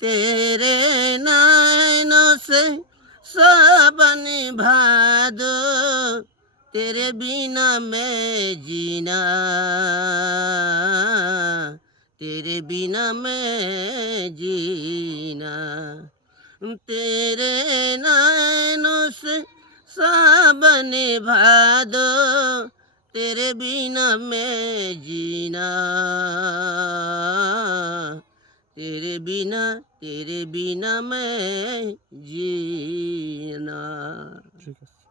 तेरे नैनों से सावन भादो तेरे बिना मैं जीना, तेरे बिना मैं जीना। तेरे नैनों से सावन भादो तेरे बिना मैं जीना। তেরে বিনা তেরে বিনা মে জিনা ঠিক আছে